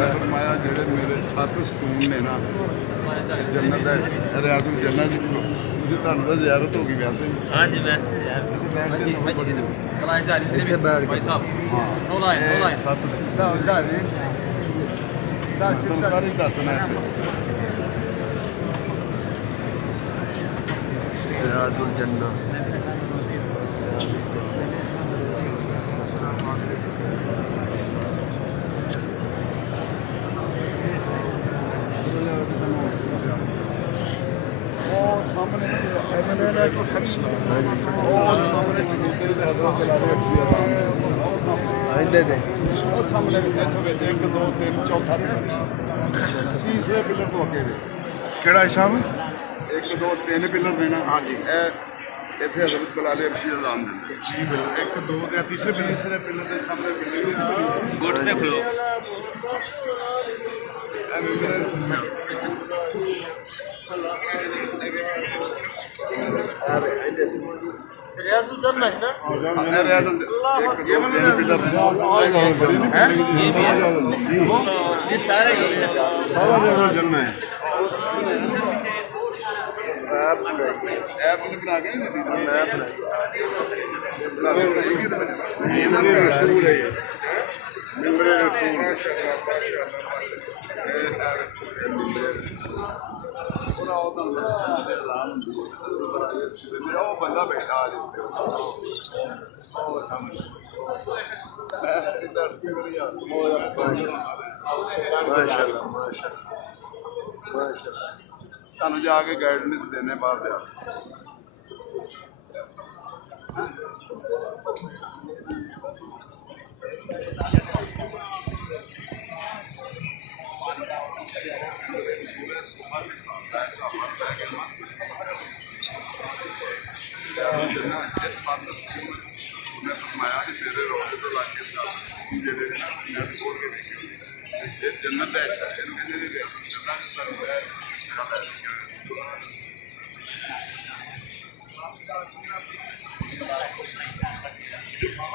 फरमाया जेड़े मेरे 7 सतून ने ना जन्नत है रियाजुल जन्नत ਤੁਹਾਨੂੰ ਤਾਂ ਜ਼ਿਆਰਤ ਹੋ ਗਈ ਵੈਸੇ ਹਾਂਜੀ ਵੈਸੇ ਯਾਰ ਕਲਾਸ ਆ ਰਹੀ ਸੀ ਭਾਈ ਸਾਹਿਬ ਹਾਂ ਆਨਲਾਈਨ 7 ਸਤੂਨ ਸਾਰੇ ਦੱਸਣਾ रियाजुल जन्नत सामने सामने चलूते हजरत जलाले अक्सी अजान आइंदे दे सामने एक दो तीन चौथा तीसरे पिलर को अगे केड़ा शाम एक दो तीन पिलर देना हाँ जी इतने हजरत जलाले अक्सी अजान एक दो तीसरे पिलर के सामने ਗੁੱਟ ਤੇ ਖਲੋ रियाजुल जन्नत है ना ये सारे जन्नत है बंदा बैठा ਤੁਹਾਨੂੰ ਜਾ ਕੇ ਗਾਈਡੈਂਸ ਦੇਣੇ ਬਾਹਰ ਦੇ मैं फरमाया कि मेरे रोजे तो लग के 7 सतून जेडे ने ना मैं बोल के देखियो ये जन्नत ऐसा है इन्होंने जन्नत